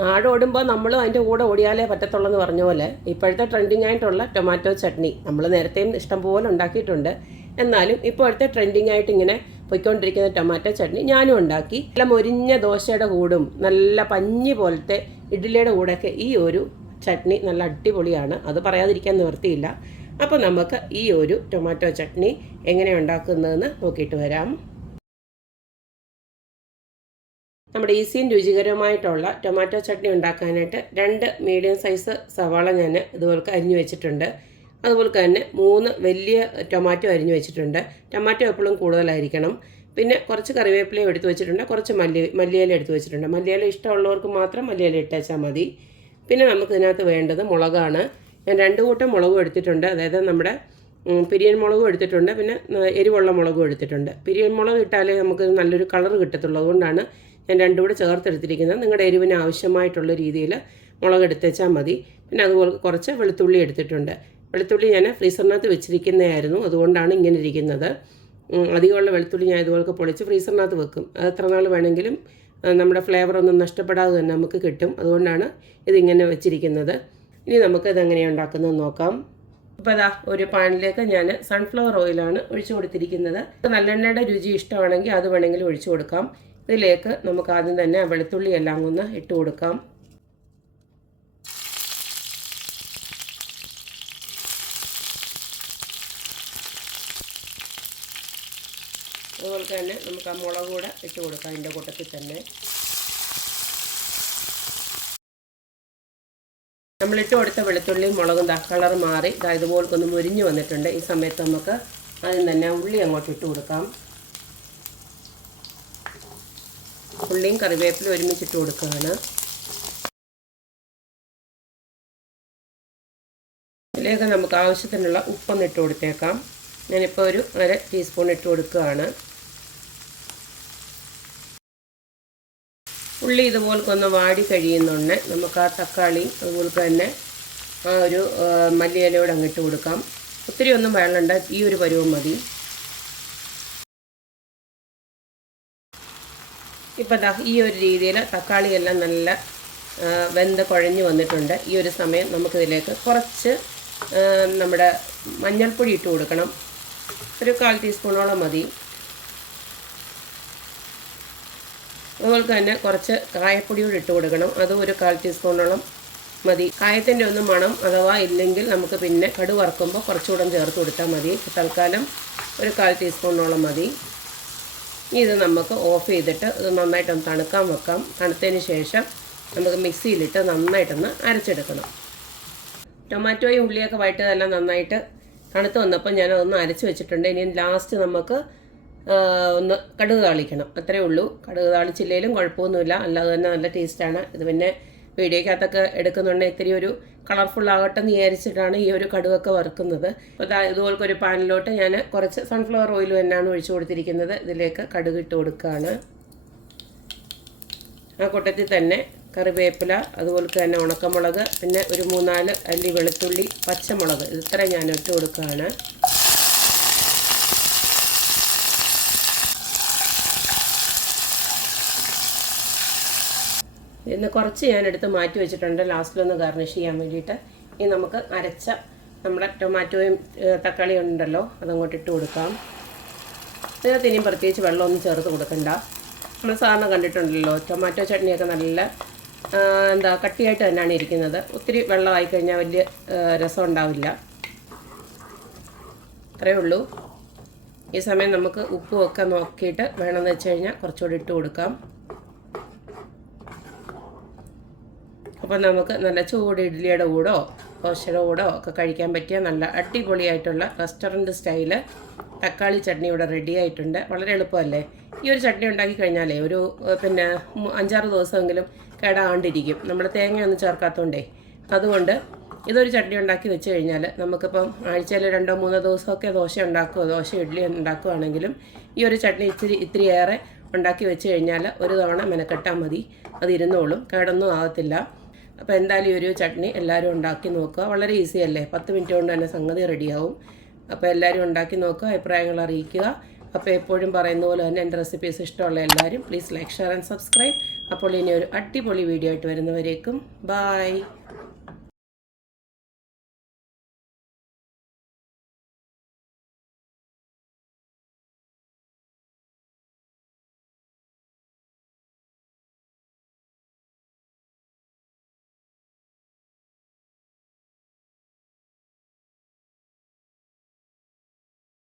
നാടോടുമ്പോൾ നമ്മളും അതിൻ്റെ കൂടെ ഓടിയാലേ പറ്റത്തുള്ളൂ എന്ന് പറഞ്ഞ പോലെ ഇപ്പോഴത്തെ ട്രെൻഡിങ് ആയിട്ടുള്ള ടൊമാറ്റോ ചട്നി നമ്മൾ നേരത്തെയും ഇഷ്ടംപോലെ ഉണ്ടാക്കിയിട്ടുണ്ട്. എന്നാലും ഇപ്പോഴത്തെ ട്രെൻഡിങ് ആയിട്ട് ഇങ്ങനെ പൊയ്ക്കൊണ്ടിരിക്കുന്ന ടൊമാറ്റോ ചട്നി ഞാനും ഉണ്ടാക്കി. നല്ല മൊരിഞ്ഞ ദോശയുടെ കൂടും നല്ല പഞ്ഞി പോലത്തെ ഇഡ്ഡലിയുടെ കൂടെയൊക്കെ ഈ ഒരു ചട്നി നല്ല അടിപൊളിയാണ്. അത് പറയാതിരിക്കാൻ നിവൃത്തിയില്ല. അപ്പോൾ നമുക്ക് ഈ ഒരു ടൊമാറ്റോ ചട്നി എങ്ങനെ ഉണ്ടാക്കുന്നതെന്ന് നോക്കിയിട്ട് വരാം. നമ്മുടെ ഈസിയും രുചികരമായിട്ടുള്ള ടൊമാറ്റോ ചട്നി ഉണ്ടാക്കാനായിട്ട് 2 മീഡിയം സൈസ് സവാള ഞാൻ ഇതുപോലെ അരിഞ്ഞു വെച്ചിട്ടുണ്ട്. അതുപോലെ തന്നെ 3 വലിയ ടൊമാറ്റോ അരിഞ്ഞു വെച്ചിട്ടുണ്ട്. ടൊമാറ്റോ എപ്പോഴും കൂടുതലായിരിക്കണം. പിന്നെ കുറച്ച് കറിവേപ്പിലയും എടുത്ത് വെച്ചിട്ടുണ്ട്. കുറച്ച് മല്ലിയില എടുത്ത് വെച്ചിട്ടുണ്ട്. മല്ലിയില ഇഷ്ടമുള്ളവർക്ക് മാത്രം മല്ലിയില ഇട്ടേച്ചാൽ മതി. പിന്നെ നമുക്ക് ഇതിനകത്ത് വേണ്ടത് മുളകാണ്. ഞാൻ 2 കൂട്ടം മുളകും എടുത്തിട്ടുണ്ട്. അതായത് നമ്മുടെ പിരിയൻ മുളകും എടുത്തിട്ടുണ്ട്. പിന്നെ എരിവുള്ള മുളകും എടുത്തിട്ടുണ്ട്. പിരിയൻ മുളക് ഇട്ടാലേ നമുക്ക് നല്ലൊരു കളർ കിട്ടത്തുള്ളൂ. അതുകൊണ്ടാണ് ഞാൻ 2 കൂടെ ചേർത്തെടുത്തിരിക്കുന്നത്. നിങ്ങളുടെ എരിവിന് ആവശ്യമായിട്ടുള്ള രീതിയിൽ മുളക് എടുത്തേച്ചാൽ മതി. പിന്നെ അതുപോലെ കുറച്ച് വെളുത്തുള്ളി എടുത്തിട്ടുണ്ട്. വെളുത്തുള്ളി ഞാൻ ഫ്രീസറിനകത്ത് വെച്ചിരിക്കുന്നതായിരുന്നു. അതുകൊണ്ടാണ് ഇങ്ങനെ ഇരിക്കുന്നത്. അധികമുള്ള വെളുത്തുള്ളി ഞാൻ ഇതുപോലെ പൊളിച്ച് ഫ്രീസറിനകത്ത് വെക്കും. അത് എത്ര നാൾ വേണമെങ്കിലും നമ്മുടെ ഫ്ലേവറൊന്നും നഷ്ടപ്പെടാതെ തന്നെ നമുക്ക് കിട്ടും. അതുകൊണ്ടാണ് ഇതിങ്ങനെ വെച്ചിരിക്കുന്നത്. ഇനി നമുക്കിത് എങ്ങനെയാണ് ഉണ്ടാക്കുന്നത് നോക്കാം. ഇപ്പോൾ അതാ ഒരു പാനിലേക്ക് ഞാൻ സൺഫ്ലവർ ഓയിലാണ് ഒഴിച്ചു കൊടുത്തിരിക്കുന്നത്. നല്ലെണ്ണയുടെ രുചി ഇഷ്ടമാണെങ്കിൽ അത് വേണമെങ്കിൽ ഒഴിച്ചു കൊടുക്കാം. ഇതിലേക്ക് നമുക്ക് ആദ്യം തന്നെ വെളുത്തുള്ളി എല്ലാം ഒന്ന് ഇട്ട് കൊടുക്കാം. അതുപോലെ തന്നെ നമുക്ക് ആ മുളക് കൂടെ ഇട്ട് കൊടുക്കാം. അതിൻ്റെ കൂട്ടത്തിൽ തന്നെ നമ്മളിട്ട് കൊടുത്ത വെളുത്തുള്ളിയും മുളകും കളർ മാറി ഇതുപോലൊക്കെ ഒന്ന് മുരിഞ്ഞ് വന്നിട്ടുണ്ട്. ഈ സമയത്ത് നമുക്ക് ആദ്യം തന്നെ ഉള്ളി അങ്ങോട്ട് ഇട്ട് കൊടുക്കാം. ഉള്ളിയും കറിവേപ്പിലും ഒരുമിച്ചിട്ട് കൊടുക്കുകയാണ്. ഇതിലേക്ക് നമുക്ക് ആവശ്യത്തിനുള്ള ഉപ്പൊന്ന് ഇട്ട് കൊടുത്തേക്കാം. ഞാനിപ്പോൾ ഒരു 1/2 ടീസ്പൂൺ ഇട്ട് കൊടുക്കുകയാണ്. ഉള്ളി ഇതുപോലൊക്കെ വാടി കഴിയുന്നുണ്ട് നമുക്ക് ആ തക്കാളി അതുപോലെ തന്നെ ആ ഒരു മല്ലിയിലയോട് അങ്ങിട്ട് കൊടുക്കാം. ഒത്തിരി ഒന്നും വേണ്ട, ഈ ഒരു പരുവം മതി. ഇപ്പോൾ ദാ ഈ ഒരു രീതിയിൽ തക്കാളിയെല്ലാം നല്ല വെന്ത് കുഴഞ്ഞ് വന്നിട്ടുണ്ട്. ഈ ഒരു സമയം നമുക്കിതിലേക്ക് കുറച്ച് നമ്മുടെ മഞ്ഞൾപ്പൊടി ഇട്ട് കൊടുക്കണം. ഒരു 1/4 ടീസ്പൂണോളം മതി. അതുപോലെ തന്നെ കുറച്ച് കായപ്പൊടിയോട് ഇട്ട് കൊടുക്കണം. അതും ഒരു 1/4 ടീസ്പൂണോളം മതി. കായത്തിൻ്റെ ഒന്നും മണം അഥവാ ഇല്ലെങ്കിൽ നമുക്ക് പിന്നെ കടുക് വറുക്കുമ്പോൾ കുറച്ചുകൂടെ ചേർത്ത് കൊടുത്താൽ മതി. തൽക്കാലം ഒരു 1/4 ടീസ്പൂണോളം മതി. ഇത് നമുക്ക് ഓഫ് ചെയ്തിട്ട് ഇത് നന്നായിട്ടൊന്ന് തണുക്കാൻ വെക്കാം. തണുത്തതിന് ശേഷം നമുക്ക് മിക്സിയിലിട്ട് നന്നായിട്ടൊന്ന് അരച്ചെടുക്കണം. ടൊമാറ്റോയും ഉള്ളിയൊക്കെ വഴറ്റിയതെല്ലാം നന്നായിട്ട് തണുത്ത് വന്നപ്പോൾ ഞാനതൊന്ന് അരച്ച് വെച്ചിട്ടുണ്ട്. ഇനി ലാസ്റ്റ് നമുക്ക് ഒന്ന് കടുക് താളിക്കണം. അത്രയേ ഉള്ളൂ. കടുക് താളിച്ചില്ലെങ്കിലും കുഴപ്പമൊന്നുമില്ല, അല്ലാതെ തന്നെ നല്ല ടേസ്റ്റാണ്. ഇത് പിന്നെ വീഡിയോക്കകത്തൊക്കെ എടുക്കുന്നുണ്ടെങ്കിൽ ഇത്തിരി ഒരു കളർഫുൾ ആകട്ടെ എന്ന് വിചാരിച്ചിട്ടാണ് ഈ ഒരു കടുകൊക്കെ വറുക്കുന്നത്. അപ്പോൾ ഇതുപോലത്തെ ഒരു പാനിലോട്ട് ഞാൻ കുറച്ച് സൺഫ്ലവർ ഓയിൽ തന്നെയാണ് ഒഴിച്ചു കൊടുത്തിരിക്കുന്നത്. ഇതിലേക്ക് കടുക് ഇട്ട് കൊടുക്കുകയാണ്. ആ കൂട്ടത്തിൽ തന്നെ കറിവേപ്പില, അതുപോലെ തന്നെ ഉണക്കമുളക്, പിന്നെ ഒരു 3-4 അല്ലി വെളുത്തുള്ളി, പച്ചമുളക്, ഇത്ര ഞാൻ ഇട്ട് കൊടുക്കുകയാണ്. ഇന്ന് കുറച്ച് ഞാനെടുത്ത് മാറ്റി വെച്ചിട്ടുണ്ട് ലാസ്റ്റിലൊന്ന് ഗാർണിഷ് ചെയ്യാൻ വേണ്ടിയിട്ട്. ഇനി നമുക്ക് അരച്ച നമ്മുടെ ടൊമാറ്റോയും തക്കാളിയും ഉണ്ടല്ലോ അതങ്ങോട്ട് ഇട്ട് കൊടുക്കാം. ഇതിനകത്ത് ഇനിയും പ്രത്യേകിച്ച് വെള്ളമൊന്നും ചേർത്ത് കൊടുക്കണ്ട. നമ്മൾ സാധാരണ കണ്ടിട്ടുണ്ടല്ലോ ടൊമാറ്റോ ചട്നിയൊക്കെ നല്ല കട്ടിയായിട്ട് തന്നെയാണ് ഇരിക്കുന്നത്. ഒത്തിരി വെള്ളമായി കഴിഞ്ഞാൽ വലിയ രസം ഉണ്ടാവില്ല. അത്രയേ ഉള്ളൂ. ഈ സമയം നമുക്ക് ഉപ്പുമൊക്കെ നോക്കിയിട്ട് വേണമെന്ന് വെച്ച് കഴിഞ്ഞാൽ കുറച്ചുകൂടി ഇട്ട് കൊടുക്കാം. അപ്പോൾ നമുക്ക് നല്ല ചൂട് ഇഡ്ഡലിയുടെ കൂടോ ദോശയുടെ കൂടോ ഒക്കെ കഴിക്കാൻ പറ്റിയ നല്ല അടിപൊളിയായിട്ടുള്ള റെസ്റ്റോറൻറ്റ് സ്റ്റൈല് തക്കാളി ചട്നി ഇവിടെ റെഡി ആയിട്ടുണ്ട്. വളരെ എളുപ്പമല്ലേ? ഈ ഒരു ചട്നി ഉണ്ടാക്കി കഴിഞ്ഞാലേ ഒരു 5-6 ദിവസമെങ്കിലും കേടാണ്ടിരിക്കും. നമ്മൾ തേങ്ങയൊന്നും ചേർക്കാത്തതുകൊണ്ടേ. അതുകൊണ്ട് ഇതൊരു ചട്നി ഉണ്ടാക്കി വെച്ച് കഴിഞ്ഞാൽ നമുക്കിപ്പം ആഴ്ചയിൽ 2-3 ദിവസമൊക്കെ ദോശ ഇഡ്ഡലി ഉണ്ടാക്കുകയാണെങ്കിലും ഈ ഒരു ചട്നി ഇത്തിരിയേറെ ഉണ്ടാക്കി വെച്ച് കഴിഞ്ഞാൽ ഒരു തവണ മെനക്കെട്ടാൽ മതി, അതിരുന്നോളും, കേടൊന്നും ആകത്തില്ല. അപ്പോൾ എന്തായാലും ഈ ഒരു ചട്നി എല്ലാവരും ഉണ്ടാക്കി നോക്കുക. വളരെ ഈസി അല്ലേ? 10 മിനിറ്റ് കൊണ്ട് തന്നെ സംഗതി റെഡിയാവും. അപ്പോൾ എല്ലാവരും ഉണ്ടാക്കി നോക്കുക, അഭിപ്രായങ്ങൾ അറിയിക്കുക. അപ്പോൾ എപ്പോഴും പറയുന്ന പോലെ തന്നെ എൻ്റെ റെസിപ്പീസ് ഇഷ്ടമുള്ള എല്ലാവരും please like share and subscribe. അപ്പോൾ ഇനി ഒരു അടിപൊളി വീഡിയോ ആയിട്ട് വരുന്നവരേക്കും ബായ്.